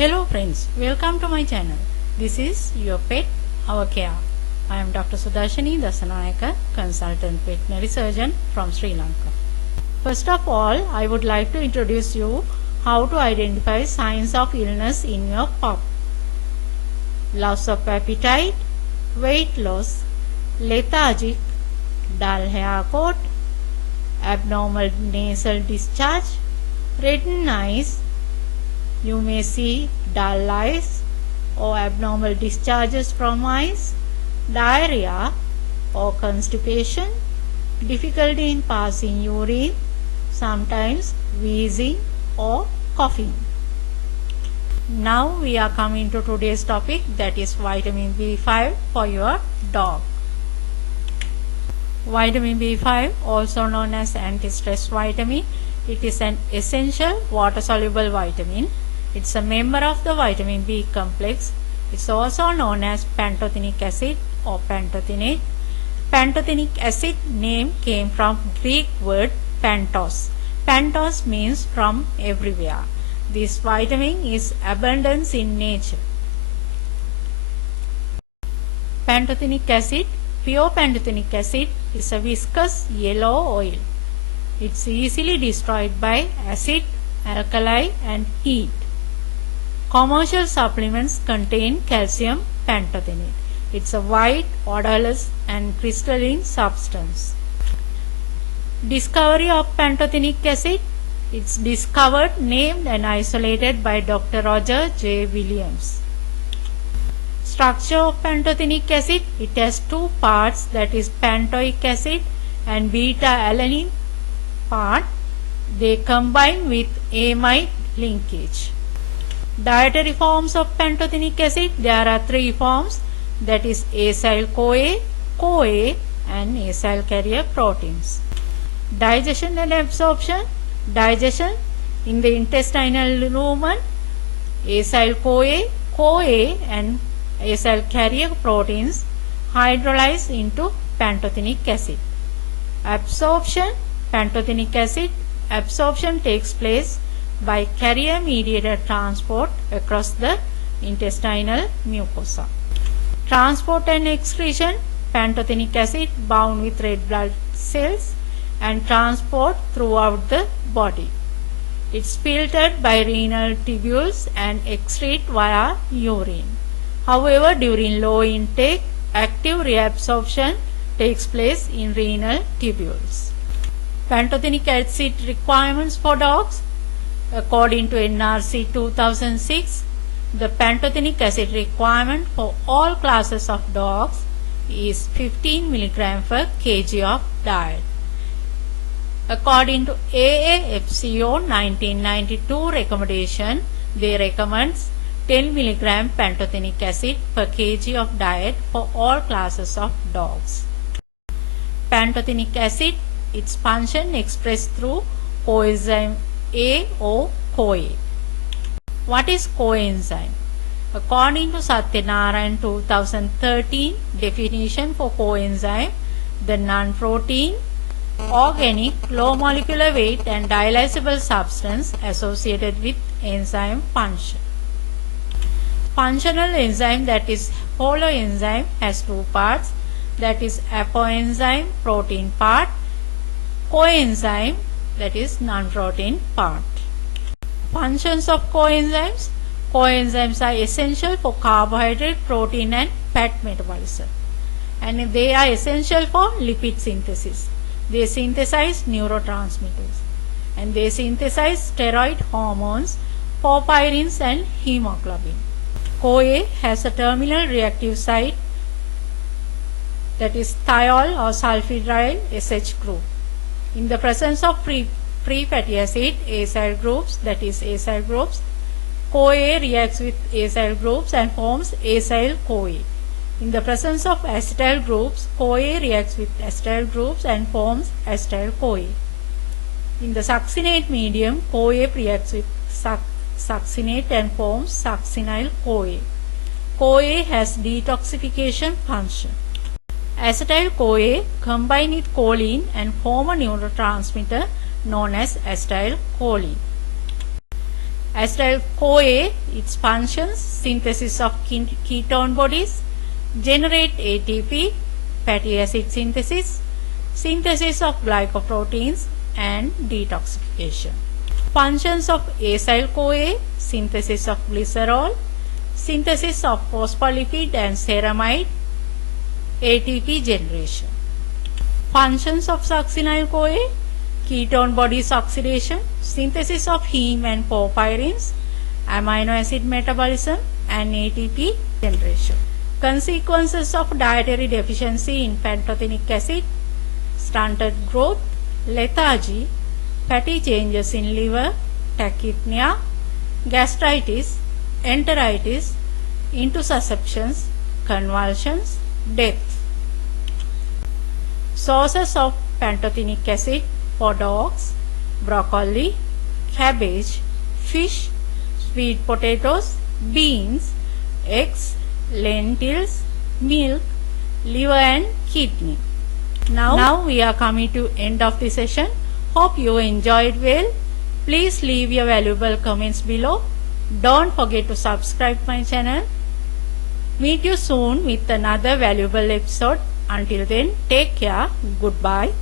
Hello friends, welcome to my channel. This is your pet, our care. I am Dr. Sudarshini Dasanayaka, consultant veterinary surgeon from Sri Lanka. First of all, I would like to introduce you how to identify signs of illness in your pup. Loss of appetite, weight loss, lethargic, dull hair coat, abnormal nasal discharge, reddened eyes. You may see dull eyes or abnormal discharges from eyes, diarrhea or constipation, difficulty in passing urine, sometimes wheezing or coughing. Now we are coming to today's topic, that is vitamin B5 for your dog. Vitamin B5, also known as anti-stress vitamin, it is an essential water-soluble vitamin. It's a member of the vitamin B complex. It's also known as pantothenic acid or pantothenate. Pantothenic acid name came from Greek word pantos. Pantos means from everywhere. This vitamin is abundant in nature. Pantothenic acid, pure pantothenic acid, is a viscous yellow oil. It's easily destroyed by acid, alkali and heat. Commercial supplements contain calcium pantothenate. It's a white, odorless and crystalline substance. Discovery of pantothenic acid. It's discovered, named and isolated by Dr. Roger J. Williams. Structure of pantothenic acid. It has two parts, that is pantoic acid and beta-alanine part. They combine with amide linkage. Dietary forms of pantothenic acid. There are three forms, that is acyl-CoA, CoA and acyl carrier proteins. Digestion and absorption. Digestion in the intestinal lumen, acyl-CoA, CoA and acyl carrier proteins hydrolyze into pantothenic acid. Absorption, pantothenic acid absorption takes place by carrier mediated transport across the intestinal mucosa. Transport and excretion, pantothenic acid bound with red blood cells and transport throughout the body. It's filtered by renal tubules and excrete via urine. However, during low intake, active reabsorption takes place in renal tubules. Pantothenic acid requirements for dogs. According to NRC 2006, the pantothenic acid requirement for all classes of dogs is 15 mg per kg of diet. According to AAFCO 1992 recommendation, they recommend 10 mg pantothenic acid per kg of diet for all classes of dogs. Pantothenic acid, its function expressed through coenzyme A or CoA. What is coenzyme? According to Satyanarayan 2013 definition for coenzyme, the non-protein, organic, low molecular weight and dialyzable substance associated with enzyme function. Functional enzyme, that is holoenzyme, has two parts, that is apoenzyme, protein part, coenzyme, that is non-protein part. Functions of coenzymes. Coenzymes are essential for carbohydrate, protein and fat metabolism, and they are essential for lipid synthesis. They synthesize neurotransmitters and they synthesize steroid hormones, porphyrins and hemoglobin. CoA has a terminal reactive site, that is thiol or sulfhydryl SH group. In the presence of free fatty acid acyl groups, that is acyl groups, CoA reacts with acyl groups and forms acyl-CoA. In the presence of acetyl groups, CoA reacts with acetyl groups and forms acetyl-CoA. In the succinate medium, CoA reacts with succinate and forms succinyl-CoA. CoA has detoxification function. Acetyl-CoA combine with choline and form a neurotransmitter known as acetylcholine. Acetyl-CoA, its functions: synthesis of ketone bodies, generate ATP, fatty acid synthesis, synthesis of glycoproteins, and detoxification. Functions of acyl-CoA: synthesis of glycerol, synthesis of phospholipid and ceramide, ATP generation. Functions of succinyl-CoA: ketone bodies oxidation, synthesis of heme and porphyrins, amino acid metabolism, and ATP generation. Consequences of dietary deficiency in pantothenic acid: stunted growth, lethargy, fatty changes in liver, tachypnea, gastritis, enteritis, intussusceptions, convulsions, death. Sources of pantothenic acid for dogs: broccoli, cabbage, fish, sweet potatoes, beans, eggs, lentils, milk, liver and kidney. Now we are coming to end of the session. Hope you enjoyed well. Please leave your valuable comments below. Don't forget to subscribe my channel. Meet you soon with another valuable episode. Until then, take care. Goodbye.